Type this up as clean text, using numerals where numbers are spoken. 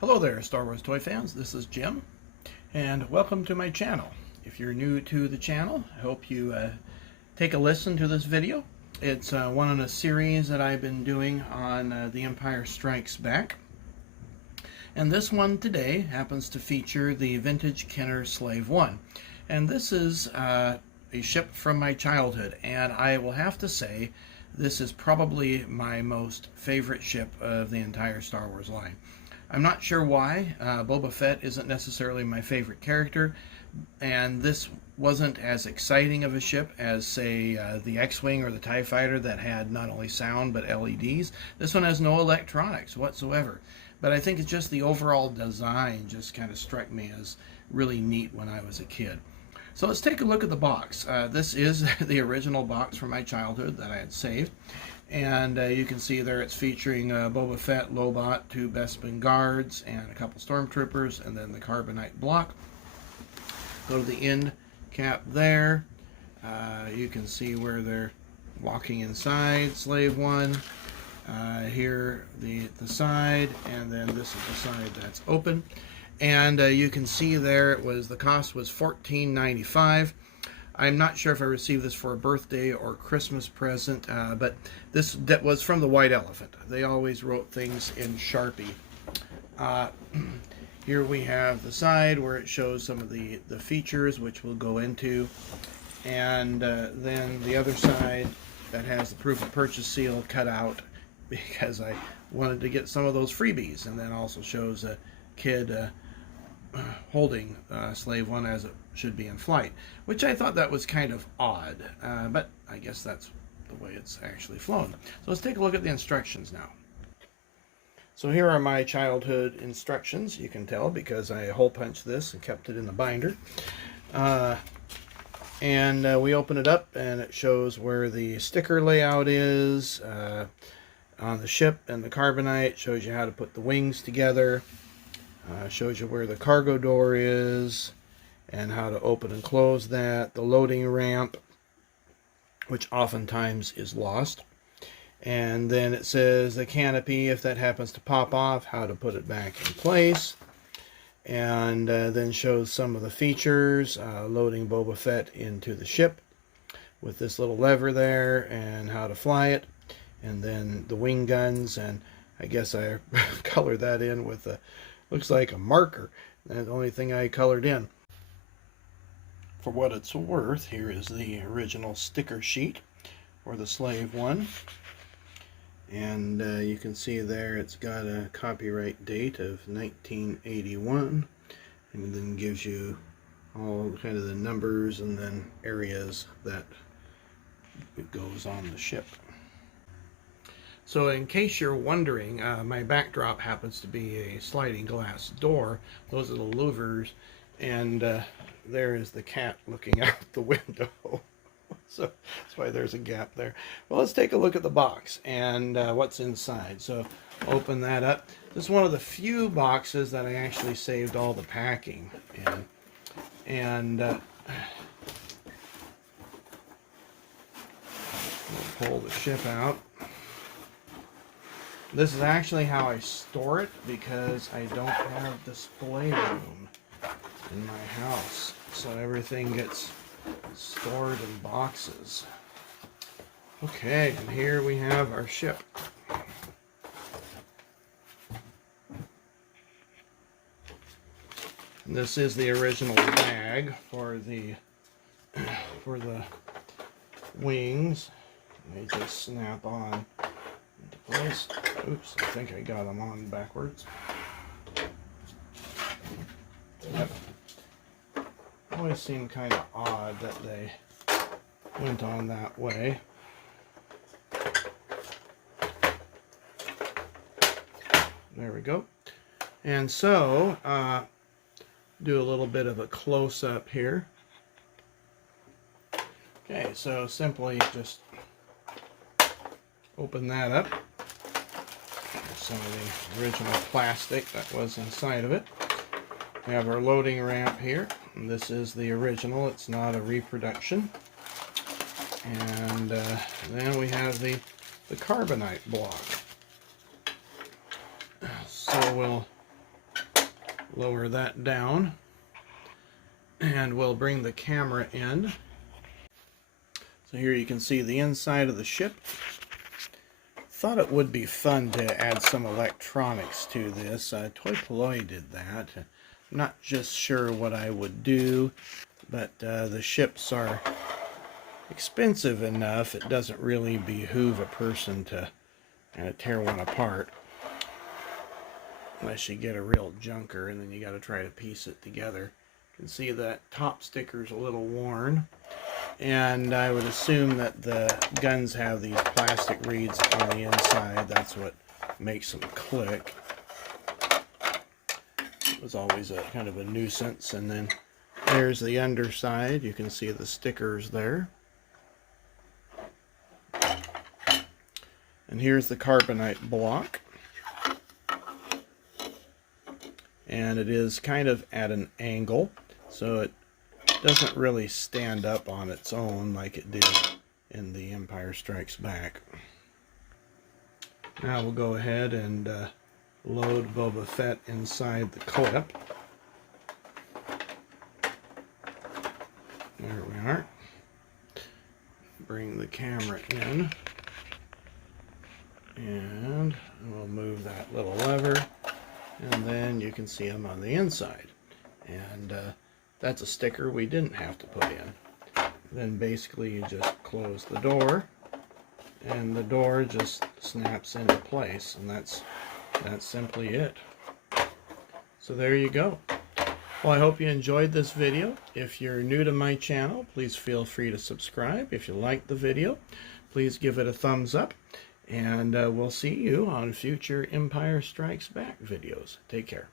Hello there, Star Wars toy fans. This is Jim, and welcome to my channel. If you're new to the channel, I hope you take a listen to this video. It's one in a series that I've been doing on The Empire Strikes Back. And this one today happens to feature the vintage Kenner Slave One. And this is a ship from my childhood, and I will have to say this is probably my most favorite ship of the entire Star Wars line. I'm not sure why. Boba Fett isn't necessarily my favorite character, and this wasn't as exciting of a ship as, say, the X-Wing or the TIE Fighter that had not only sound but LEDs. This one has no electronics whatsoever, but I think it's just the overall design just kind of struck me as really neat when I was a kid. So let's take a look at the box. This is the original box from my childhood that I had saved. And you can see there it's featuring Boba Fett, Lobot, 2 Bespin guards, and a couple stormtroopers, and then the carbonite block. Go to the end cap there. You can see where they're walking inside, Slave One. Here the side, and then this is the side that's open. And you can see there the cost was $14.95. I'm not sure if I received this for a birthday or Christmas present, but that was from the White Elephant. They always wrote things in Sharpie. Here we have the side where it shows some of the features, which we'll go into. And then the other side that has the proof of purchase seal cut out because I wanted to get some of those freebies. And then also shows a kid holding Slave One as it should be in flight, which I thought that was kind of odd, but I guess that's the way it's actually flown. So let's take a look at the instructions now. So here are my childhood instructions. You can tell because I hole punched this and kept it in the binder. And we open it up and it shows where the sticker layout is on the ship, and the carbonite shows you how to put the wings together. Shows you where the cargo door is and how to open and close that, the loading ramp, which oftentimes is lost. And then it says the canopy, if that happens to pop off, how to put it back in place. And then shows some of the features, loading Boba Fett into the ship with this little lever there and how to fly it. And then the wing guns, and I guess I colored that in with a, looks like a marker. That's the only thing I colored in. For what it's worth, here is the original sticker sheet for the Slave One. And you can see there it's got a copyright date of 1981. And then gives you all kind of the numbers and then areas that it goes on the ship. So in case you're wondering, my backdrop happens to be a sliding glass door. Those are the louvers, and there is the cat looking out the window. So that's why there's a gap there. Well, let's take a look at the box and what's inside. So open that up. This is one of the few boxes that I actually saved all the packing in. And we'll pull the ship out. This is actually how I store it because I don't have display room in my house. So everything gets stored in boxes. Okay, and here we have our ship. And this is the original bag for the wings. They just snap on into place. Oops, I think I got them on backwards. Yep. Always seemed kind of odd that they went on that way. There we go. And so, do a little bit of a close-up here. Okay, so simply just open that up. There's some of the original plastic that was inside of it. We have our loading ramp here. And this is the original, it's not a reproduction. And then we have the carbonite block. So we'll lower that down, and we'll bring the camera in. So here you can see the inside of the ship. Thought it would be fun to add some electronics to this. Toy Polloi did that. I'm not just sure what I would do, but the ships are expensive enough. It doesn't really behoove a person to tear one apart. Unless you get a real junker, and then you got to try to piece it together. You can see that top sticker's a little worn. And I would assume that the guns have these plastic reeds on the inside. That's what makes them click. It was always a kind of a nuisance. And then there's the underside. You can see the stickers there. And here's the carbonite block. And it is kind of at an angle, so it doesn't really stand up on its own like it did in The Empire Strikes Back. Now we'll go ahead and load Boba Fett inside the clip. There we are. Bring the camera in, and we'll move that little lever. And then you can see them on the inside. And that's a sticker we didn't have to put in. Then basically you just close the door, and the door just snaps into place. And that's simply it. So there you go. Well, I hope you enjoyed this video. If you're new to my channel, please feel free to subscribe. If you liked the video, please give it a thumbs up. And we'll see you on future Empire Strikes Back videos. Take care.